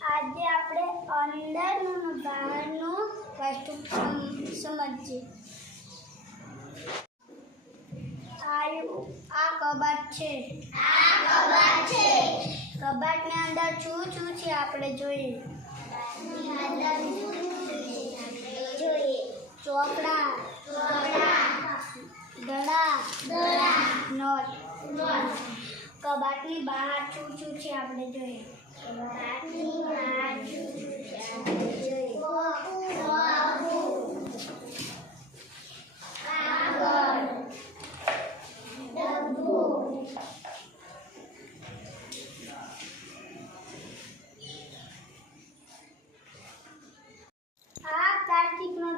આજે આપણે અંદરનું અને બહારનું વસ્તુ સમજીએ. આ આ કબાટ છે. કબાટની અંદર શું શું છે આપણે જોઈએ? ચોકડા દડા નોટ. કબાટની બહાર શું શું છે આપણે જોઈએ. કબાટની બહાર શું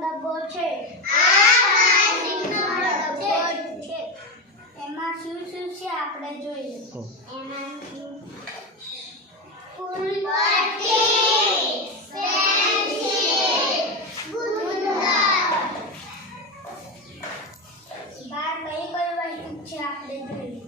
ડબ્બો છે. શું શું છે આપણે જોઈએ? એમાં ફૂલ બાર કઈ કઈ વસ્તુ છે આપણે જોઈએ?